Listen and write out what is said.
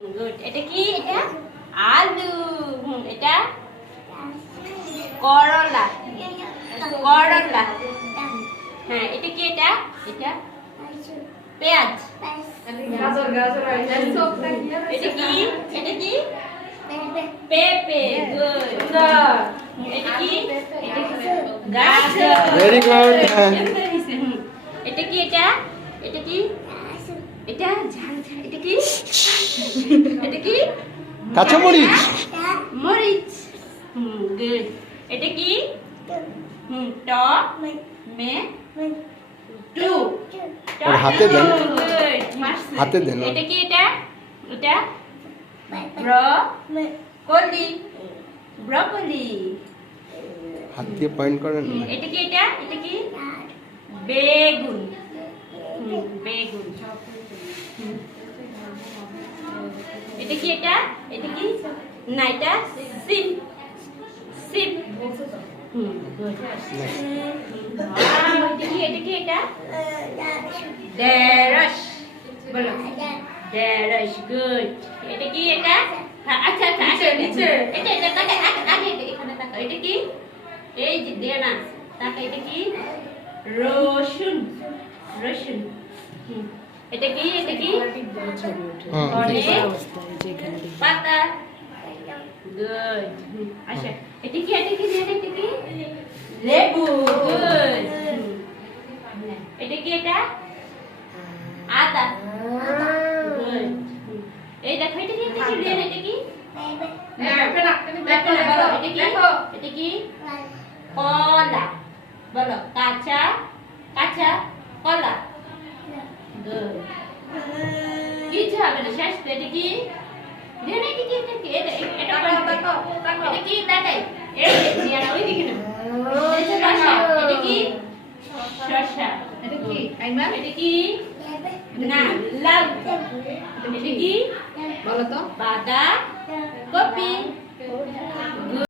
Good. এটা কি? এটা আলু। এটা করলা। করলা। হ্যাঁ, এটা কি? এটা এটা পেঁয়াজ। এটা কি? এটা কি? পেঁপে। গুড। এটা কি? গাজর। Very good. এটা কি? এটা এটা কি? এটা ঝাল ঝাল। এটা কি? এটা কি? কাঁচামরিচ। মরিচ। গুড। এটা কি? ট মে টু। ওর হাতে দেন। Good. হাতে দেন। এটা কি? এটা এটা ব্রকলি। ব্রকলি। হাত দিয়ে পয়েন্ট করেন না। এটা কি? এটা এটা কি? বেগুন। বেগুন। এটা কি? এটা এটা কি? না, এটা সিম। সিম। এটা কি? এটা কি? এটা ঢেঁড়স। বলো ঢেঁড়স। গুড। এটা কি? এটা আচ্ছা আচ্ছা আচ্ছা নিচে এটা এটা তাকে আগে এখানে তাকা। এটা কি? এই যে দে না তাকে। এটা কি? রসুন। রসুন। এটা কি? এটা কি? ধনে পাতা। গুড। আচ্ছা এটা কি? এটা কি? এটা কি? লেবু। গুড। এটা কি? এটা আদা। গুড। এই দেখো এটা কি? এটা কি? এটা কি? বলো এটা কি? এটা কি? কলা। বলো কাঁচা কাঁচা কলা। গুড। কিছু হবে না, শেষ তো। এটা কি? এটা কি? এটা কি? এটা এটা কি? তাকাই এই জিয়ারা ওই দিকে না। এটা কি? শসা। এটা কি? এটা কি? না লাউ। এটা কি? বলো তো। বাঁধাকপি।